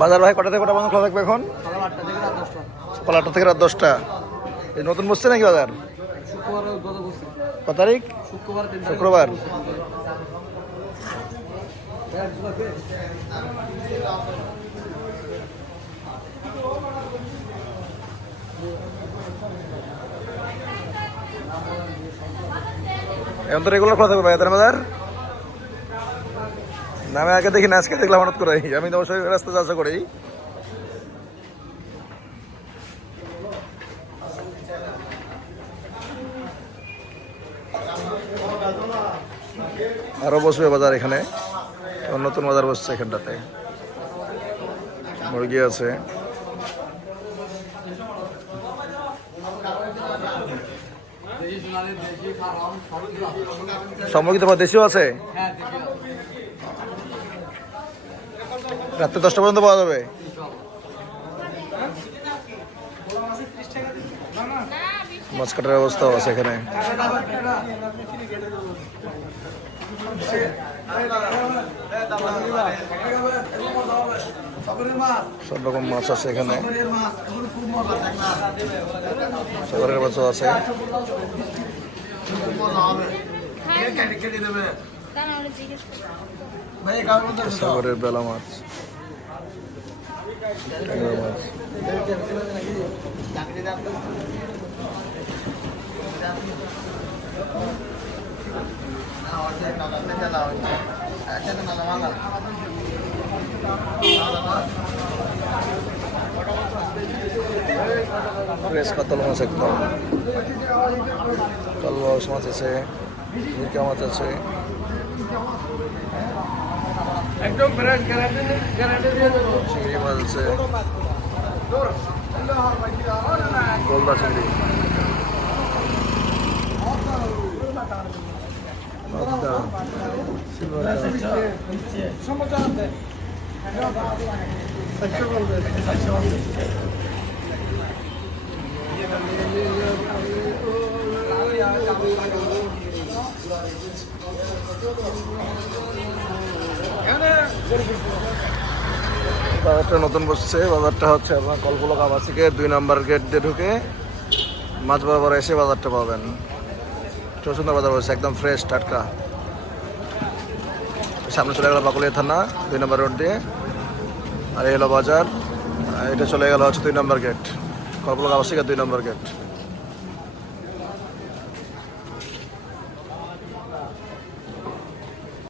বাজার ভাই কটা থেকে কটা পর্যন্ত খোলা থাকবে এখন? সকাল আটটা থেকে রাত দশটা। এই নতুন বসছে নাকি বাজার? কত তারিখ? শুক্রবার এখন তো রেগুলার খোলা থাকবে ভাই বাজার না আমি আগে দেখি না আজকে দেখলাম হঠাৎ করে আমি তো অবশ্যই রাস্তা যাওয়া করি। আরও বসবে বাজার এখানে। নতুন বাজার বসছে এখানটাতে? মুরগি আছে। মুরগি তোমার দেশিও হ্যাঁ আছে। রাত্রে দশটা পর্যন্ত পাওয়া যাবে? মাছ কাটার ব্যবস্থাও আছে এখানে। সব রকম মাছ আছে এখানে। সাগরের মাছও আছে। সাগরের বেলা মাছ। কাতল মাছ একদম? কালবাউস মাছ আছে? মাছ আছে? একদম ফ্রেশ গ্যারান্টি গ্যারান্টি দিয়ে দেবো। চিংড়ি মাছ আছে। গোলদা চিংড়ি। পাবদা, সিলভার বাজারটা নতুন বসছে, বাজারটা হচ্ছে আপনার কলপলক আবাসিকের দুই নাম্বার গেট দিয়ে ঢুকে মাছ বরাবর এসে বাজারটা পাবেন। সুন্দর বাজার বসছে, একদম ফ্রেশ টাটকা। সামনে চলে গেল বাকুলিয়া থানা, দুই নম্বর রোড দিয়ে। আর এই হলো বাজার এটা চলে গেল হচ্ছে দুই নম্বর গেট কলপলক আবাসিকের দুই নম্বর গেট